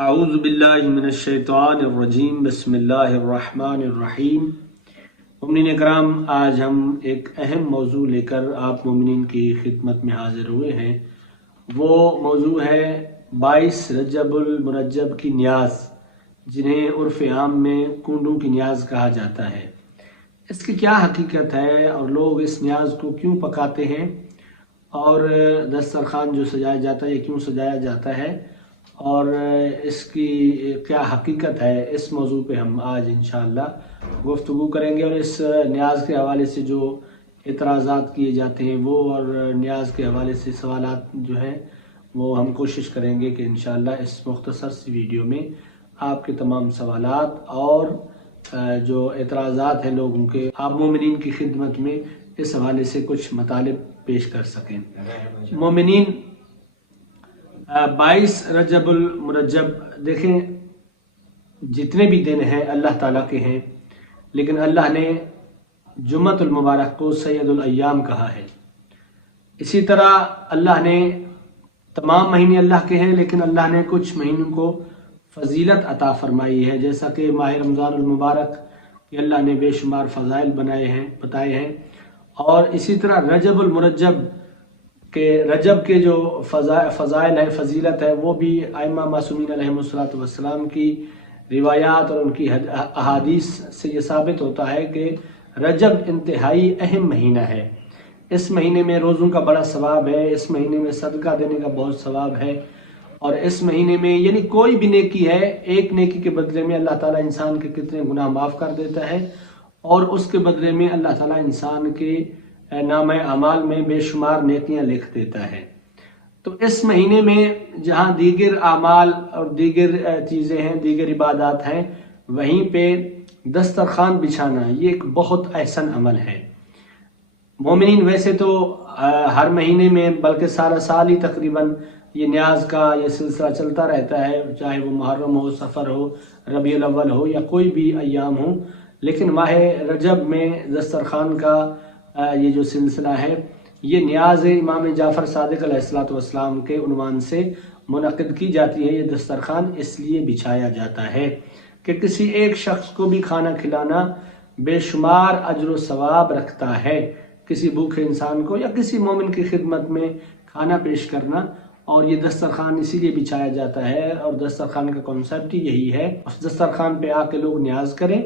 اعوذ باللہ من الشیطان الرجیم بسم اللہ الرحمن الرحیم۔ مومنین کرام، آج ہم ایک اہم موضوع لے کر آپ مومنین کی خدمت میں حاضر ہوئے ہیں۔ وہ موضوع ہے 22 رجب المرجب کی نیاز، جنہیں عرف عام میں کنڈوں کی نیاز کہا جاتا ہے۔ اس کی کیا حقیقت ہے اور لوگ اس نیاز کو کیوں پکاتے ہیں، اور دسترخوان جو سجایا جاتا ہے یہ کیوں سجایا جاتا ہے، اور اس کی کیا حقیقت ہے، اس موضوع پہ ہم آج انشاءاللہ گفتگو کریں گے۔ اور اس نیاز کے حوالے سے جو اعتراضات کیے جاتے ہیں وہ، اور نیاز کے حوالے سے سوالات جو ہیں وہ ہم کوشش کریں گے کہ انشاءاللہ اس مختصر سی ویڈیو میں آپ کے تمام سوالات اور جو اعتراضات ہیں لوگوں کے، آپ مومنین کی خدمت میں اس حوالے سے کچھ مطالب پیش کر سکیں۔ مومنین، 22 رجب المرجب، دیکھیں جتنے بھی دن ہیں اللہ تعالیٰ کے ہیں، لیکن اللہ نے جمعۃ المبارک کو سید الایام کہا ہے۔ اسی طرح اللہ نے تمام مہینے اللہ کے ہیں، لیکن اللہ نے کچھ مہینوں کو فضیلت عطا فرمائی ہے، جیسا کہ ماہ رمضان المبارک کہ اللہ نے بے شمار فضائل بتائے ہیں۔ اور اسی طرح رجب المرجب کہ رجب کے جو فضائل ہے، فضیلت ہے، وہ بھی ائمہ معصومین علیہم السلام کی روایات اور ان کی احادیث سے یہ ثابت ہوتا ہے کہ رجب انتہائی اہم مہینہ ہے۔ اس مہینے میں روزوں کا بڑا ثواب ہے، اس مہینے میں صدقہ دینے کا بہت ثواب ہے، اور اس مہینے میں یعنی کوئی بھی نیکی ہے، ایک نیکی کے بدلے میں اللہ تعالیٰ انسان کے کتنے گناہ معاف کر دیتا ہے، اور اس کے بدلے میں اللہ تعالیٰ انسان کے نامہ اعمال میں بے شمار نیکیاں لکھ دیتا ہے۔ تو اس مہینے میں جہاں دیگر اعمال اور دیگر چیزیں ہیں، دیگر عبادات ہیں، وہیں پہ دسترخوان بچھانا یہ ایک بہت احسن عمل ہے۔ مومنین ویسے تو ہر مہینے میں بلکہ سارا سال ہی تقریباً یہ نیاز کا یہ سلسلہ چلتا رہتا ہے، چاہے وہ محرم ہو، سفر ہو، ربیع الاول ہو یا کوئی بھی ایام ہو، لیکن ماہ رجب میں دسترخوان کا یہ جو سلسلہ ہے، یہ نیاز امام جعفر صادق علیہ السلام کے عنوان سے منعقد کی جاتی ہے۔ یہ دسترخوان اس لیے بچھایا جاتا ہے کہ کسی ایک شخص کو بھی کھانا کھلانا بے شمار اجر و ثواب رکھتا ہے، کسی بھوکے انسان کو یا کسی مومن کی خدمت میں کھانا پیش کرنا، اور یہ دسترخوان اسی لیے بچھایا جاتا ہے۔ اور دسترخوان کا کنسیپٹ یہی ہے، اس دسترخوان پہ آ کے لوگ نیاز کریں،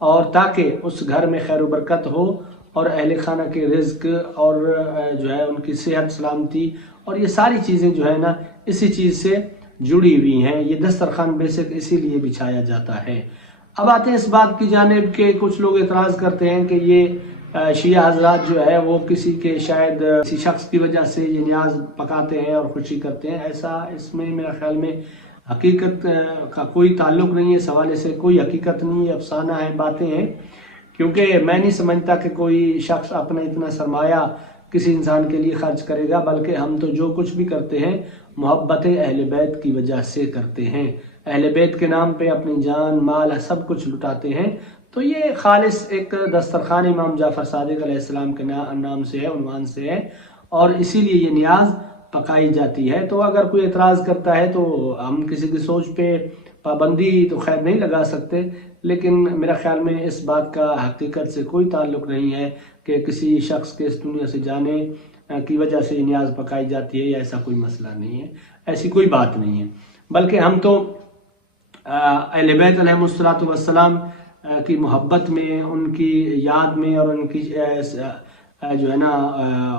اور تاکہ اس گھر میں خیر و برکت ہو، اور اہل خانہ کے رزق اور جو ہے ان کی صحت سلامتی، اور یہ ساری چیزیں جو ہے نا اسی چیز سے جڑی ہوئی ہیں۔ یہ دسترخوان بیسک اسی لیے بچھایا جاتا ہے۔ اب آتے ہیں اس بات کی جانب کہ کچھ لوگ اعتراض کرتے ہیں کہ یہ شیعہ حضرات جو ہے وہ کسی کے شاید کسی شخص کی وجہ سے یہ نیاز پکاتے ہیں اور خوشی کرتے ہیں۔ ایسا اس میں میرا خیال میں حقیقت کا کوئی تعلق نہیں ہے، اس حوالے سے کوئی حقیقت نہیں ہے، افسانہ ہے، باتیں ہیں، کیونکہ میں نہیں سمجھتا کہ کوئی شخص اپنا اتنا سرمایہ کسی انسان کے لیے خرچ کرے گا، بلکہ ہم تو جو کچھ بھی کرتے ہیں محبت اہل بیت کی وجہ سے کرتے ہیں، اہل بیت کے نام پہ اپنی جان مال سب کچھ لٹاتے ہیں۔ تو یہ خالص ایک دسترخوان امام جعفر صادق علیہ السلام کے نام سے ہے، عنوان سے ہے، اور اسی لیے یہ نیاز پکائی جاتی ہے۔ تو اگر کوئی اعتراض کرتا ہے تو ہم کسی کی سوچ پہ پابندی تو خیر نہیں لگا سکتے، لیکن میرا خیال میں اس بات کا حقیقت سے کوئی تعلق نہیں ہے کہ کسی شخص کے اس دنیا سے جانے کی وجہ سے نیاز پکائی جاتی ہے، یا ایسا کوئی مسئلہ نہیں ہے، ایسی کوئی بات نہیں ہے۔ بلکہ ہم تو اہل بیت علیہم السلام کی محبت میں، ان کی یاد میں، اور ان کی جو ہے نا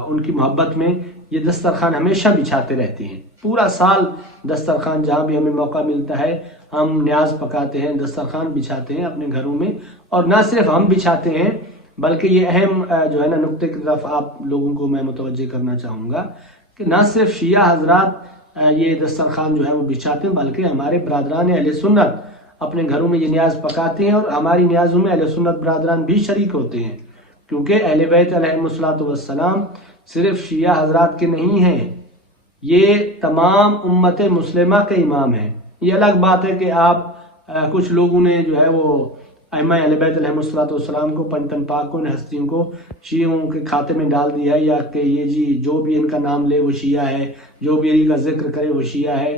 ان کی محبت میں یہ دسترخوان ہمیشہ بچھاتے رہتے ہیں۔ پورا سال دسترخوان جہاں بھی ہمیں موقع ملتا ہے ہم نیاز پکاتے ہیں، دسترخوان بچھاتے ہیں اپنے گھروں میں، اور نہ صرف ہم بچھاتے ہیں بلکہ یہ اہم جو ہے نا نقطے کی طرف آپ لوگوں کو میں متوجہ کرنا چاہوں گا کہ نہ صرف شیعہ حضرات یہ دسترخوان جو ہے وہ بچھاتے ہیں، بلکہ ہمارے برادران اہل سنت اپنے گھروں میں یہ نیاز پکاتے ہیں، اور ہماری نیازوں میں اہل سنت برادران بھی شریک ہوتے ہیں، کیونکہ اہل بیت علیہم السلام صرف شیعہ حضرات کے نہیں ہیں، یہ تمام امت مسلمہ کے امام ہیں۔ یہ الگ بات ہے کہ آپ کچھ لوگوں نے جو ہے وہ ائمہ اہل بیت علیہم السلام کو، پنجتن پاک کو، ان ہستیوں کو شیعوں کے کھاتے میں ڈال دیا ہے، یا کہ یہ جی جو بھی ان کا نام لے وہ شیعہ ہے، جو بھی علی کا ذکر کرے وہ شیعہ ہے۔